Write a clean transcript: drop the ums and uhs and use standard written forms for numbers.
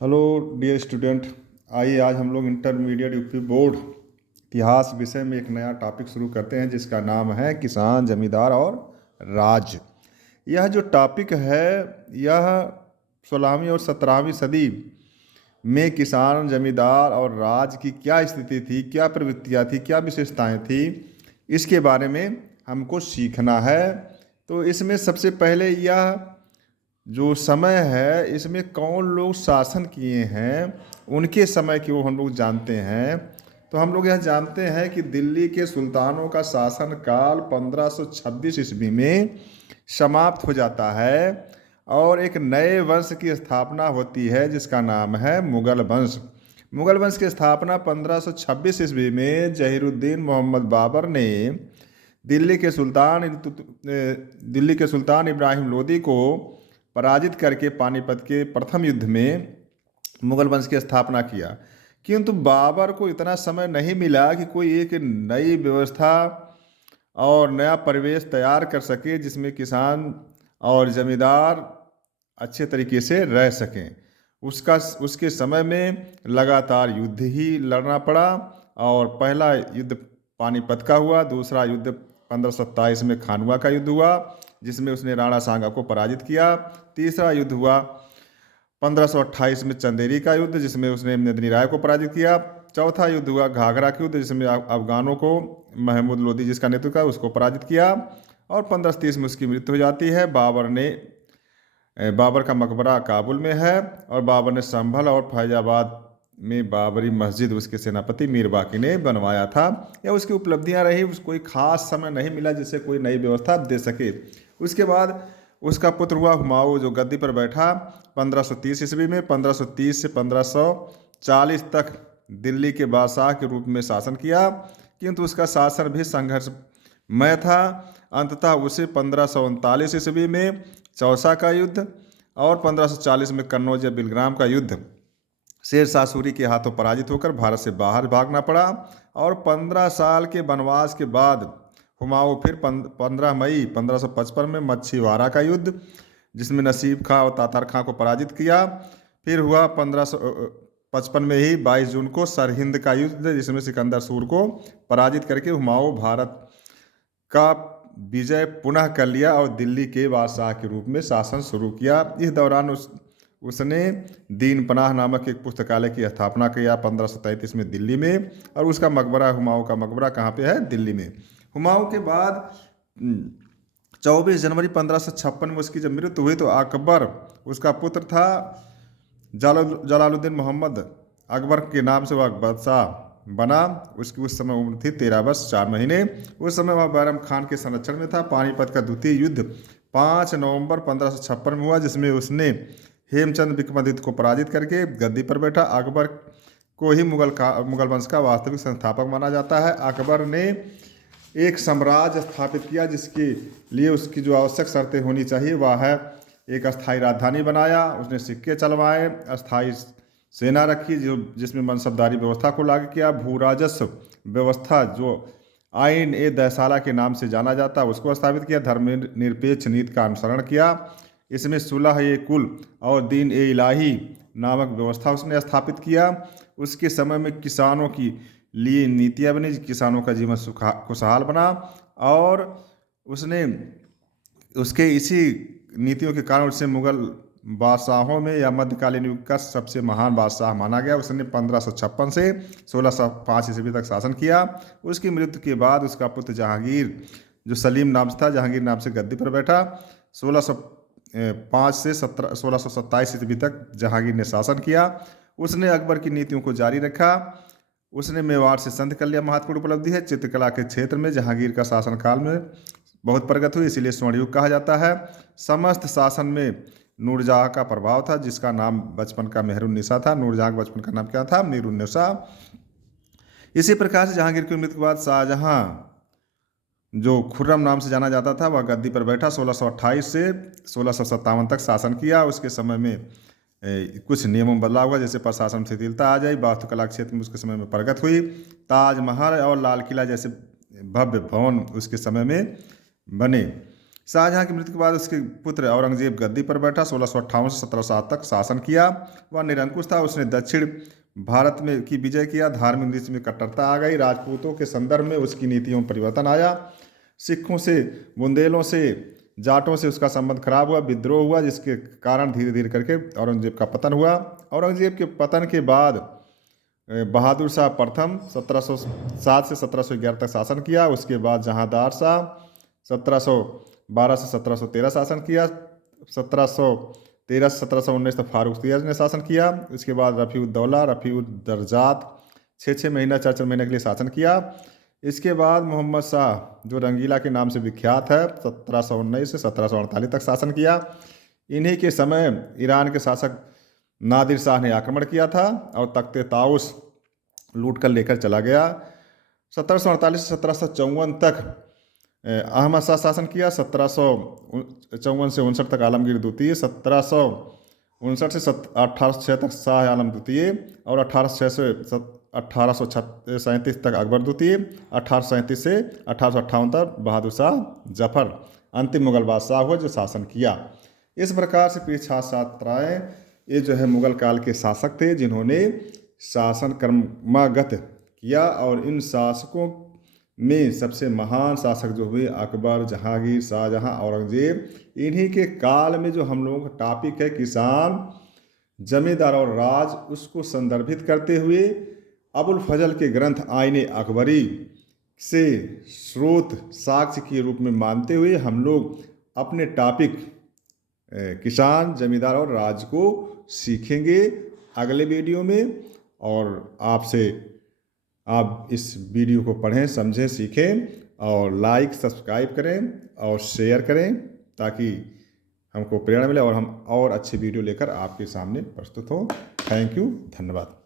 Hello dear student. आइए आज हम लोग इंटरमीडिएट यूपी बोर्ड इतिहास विषय में एक नया टॉपिक शुरू करते हैं जिसका नाम है किसान जमींदार और राज। यह जो टॉपिक है यह 16वीं और 17वीं सदी में किसान जमींदार और राज की क्या स्थिति थी, क्या प्रवृत्तियाँ थी, क्या विशेषताएं थी, इसके बारे में हमको सीखना है। तो इसमें सबसे पहले यह जो समय है इसमें कौन लोग शासन किए हैं उनके समय की वो हम लोग जानते हैं। तो हम लोग यह जानते हैं कि दिल्ली के सुल्तानों का शासन काल 1526 ईस्वी में समाप्त हो जाता है और एक नए वंश की स्थापना होती है जिसका नाम है मुगल वंश। मुगल वंश की स्थापना 1526 ईस्वी में जहीरुद्दीन मोहम्मद बाबर ने दिल्ली के सुल्तान दिल्ली के सुल्तान इब्राहिम लोदी को पराजित करके पानीपत के प्रथम युद्ध में मुगल वंश की स्थापना किया। किंतु बाबर को इतना समय नहीं मिला कि कोई एक नई व्यवस्था और नया परिवेश तैयार कर सके जिसमें किसान और जमींदार अच्छे तरीके से रह सकें। उसके समय में लगातार युद्ध ही लड़ना पड़ा और पहला युद्ध पानीपत का हुआ, दूसरा युद्ध 1527 में खानवा का युद्ध हुआ जिसमें उसने राणा सांगा को पराजित किया, तीसरा युद्ध हुआ 1528 में चंदेरी का युद्ध जिसमें उसने मेदिनी राय को पराजित किया, चौथा युद्ध हुआ घाघरा का युद्ध जिसमें अफगानों को महमूद लोदी जिसका नेतृत्व था उसको पराजित किया और 1530 में उसकी मृत्यु हो जाती है। बाबर का मकबरा काबुल में है और बाबर ने संभल और फैजाबाद में बाबरी मस्जिद उसके सेनापति मीर बाकी ने बनवाया था। या उसकी उपलब्धियां रही, कोई खास समय नहीं मिला जिससे कोई नई व्यवस्था दे सके। उसके बाद उसका पुत्र हुआ हुमायूं जो गद्दी पर बैठा 1530 ईस्वी में। 1530 से 1540 तक दिल्ली के बादशाह के रूप में शासन किया किंतु उसका शासन भी संघर्षमय था। अंततः उसे 1539 ईस्वी में चौसा का युद्ध और 1540 में कन्नौज या बिलग्राम का युद्ध शेर शाह सूरी के हाथों पराजित होकर भारत से बाहर भागना पड़ा और 15 साल के वनवास के बाद हुमायूं फिर 15 मई 1555 में मच्छीवाड़ा का युद्ध जिसमें नसीब खां और तातार खां को पराजित किया। फिर हुआ 1555 में ही 22 जून को सरहिंद का युद्ध जिसमें सिकंदर सूर को पराजित करके हुमायूं भारत का विजय पुनः कर लिया और दिल्ली के बादशाह के रूप में शासन शुरू किया। इस दौरान उसने दीन पनाह नामक एक पुस्तकालय की स्थापना किया 1533 में दिल्ली में और उसका मकबरा हुमायूं का मकबरा कहाँ पे है? दिल्ली में। हुमायूं के बाद 24 जनवरी 1556 में उसकी जब मृत्यु हुई तो अकबर उसका पुत्र था जलालुद्दीन मोहम्मद अकबर के नाम से वह बादशाह बना। उसकी उस समय उम्र थी 13 वर्ष 4 महीने। उस समय वह बैरम खान के संरक्षण में था। पानीपत का द्वितीय युद्ध 5 नवंबर 1556 में हुआ जिसमें उसने हेमचंद विक्रमादित्य को पराजित करके गद्दी पर बैठा। अकबर को ही मुगल वंश का वास्तविक संस्थापक माना जाता है। अकबर ने एक साम्राज्य स्थापित किया जिसके लिए उसकी जो आवश्यक शर्तें होनी चाहिए वह है एक अस्थायी राजधानी बनाया, उसने सिक्के चलवाए, अस्थायी सेना रखी जिसमें मनसबदारी व्यवस्था को लागू किया, भू राजस्व व्यवस्था जो आइन ए दहसाला के नाम से जाना जाता उसको स्थापित किया, धर्मनिरपेक्ष नीति का अनुसरण किया, इसमें सुलह ए कुल और दीन ए इलाही नामक व्यवस्था उसने स्थापित किया। उसके समय में किसानों की लिए नीतियाँ बनी, किसानों का जीवन खुशहाल बना और उसने उसके इसी नीतियों के कारण उसे मुगल बादशाहों में या मध्यकालीन युग का सबसे महान बादशाह माना गया। उसने 1556 से 1605 ईस्वी तक शासन किया। उसकी मृत्यु के बाद उसका पुत्र जहांगीर जो सलीम नाम से था, जहांगीर नाम से गद्दी पर बैठा। 1605 से 1627 ईस्वी तक जहांगीर ने शासन किया। उसने अकबर की नीतियों को जारी रखा। उसने मेवाड़ से संधि कर लिया, महत्वपूर्ण उपलब्धि है। चित्रकला के क्षेत्र में जहांगीर का शासनकाल में बहुत प्रगति हुई, इसीलिए स्वर्ण युग कहा जाता है। समस्त शासन में नूरजहाँ का प्रभाव था जिसका नाम बचपन का मेहरुन्निसा था। नूरजहाँ का बचपन का नाम क्या था? मेहरुन्निसा। इसी प्रकार से जहांगीर की मृत्यु के बाद शाहजहाँ जो खुर्रम नाम से जाना जाता था वह गद्दी पर बैठा। 1628 से 1657 तक शासन किया। उसके समय में कुछ नियमों में बदलाव हुआ, जैसे प्रशासन में शिथिलता आ जाए, वास्तुकला क्षेत्र में उसके समय में प्रगति हुई, ताजमहल और लाल किला जैसे भव्य भवन उसके समय में बने। शाहजहाँ की मृत्यु के बाद उसके पुत्र औरंगजेब गद्दी पर बैठा। 1658 से 1707 तक शासन किया। वह निरंकुश था। उसने दक्षिण भारत में की विजय किया। धार्मिक नीति में कट्टरता आ गई। राजपूतों के संदर्भ में उसकी नीतियों में परिवर्तन आया। सिखों से, बुंदेलों से, जाटों से उसका संबंध खराब हुआ। विद्रोह हुआ, जिसके कारण धीरे धीरे करके औरंगजेब का पतन हुआ। औरंगजेब के पतन के बाद बहादुर शाह प्रथम 1707 से 1711 तक शासन किया। उसके बाद जहांदार शाह 1712 से 1713 शासन किया। 1713 से 1719 तक फारूक सियाज ने शासन किया। इसके बाद रफ़ीउद्दौला, रफ़ीउद्दर्जात 6 महीना 4 महीने के लिए शासन किया। इसके बाद मोहम्मद शाह, जो रंगीला के नाम से विख्यात है, 1719 से 1748 तक शासन किया। इन्हीं के समय ईरान के शासक नादिर शाह ने आक्रमण किया था और तख्ते ताउस लूट कर लेकर चला गया। 1748 से 1754 तक अहमद शाह शासन किया। 1754 से 59 तक आलमगीर द्वितीय। 1759 से 1806 तक शाह आलम द्वितीय और 1806 से 1837 तक अकबर द्वितीय। 1837 से 1858 तक बहादुर शाह जफर अंतिम मुगल बादशाह हुए जो शासन किया। इस प्रकार से पीर छात्राएँ ये जो है मुगल काल के शासक थे जिन्होंने शासन क्रमागत किया। और इन शासकों में सबसे महान शासक जो हुए अकबर, जहांगीर, शाहजहां, औरंगजेब। इन्हीं के काल में जो हम लोगों का टॉपिक है किसान, जमींदार और राज, उसको संदर्भित करते हुए अबुल फजल के ग्रंथ आईने अकबरी से स्रोत साक्ष्य के रूप में मानते हुए हम लोग अपने टॉपिक किसान, जमींदार और राज को सीखेंगे अगले वीडियो में। और आप इस वीडियो को पढ़ें, समझें, सीखें और लाइक, सब्सक्राइब करें और शेयर करें ताकि हमको प्रेरणा मिले और हम और अच्छे वीडियो लेकर आपके सामने प्रस्तुत हों। थैंक यू, धन्यवाद।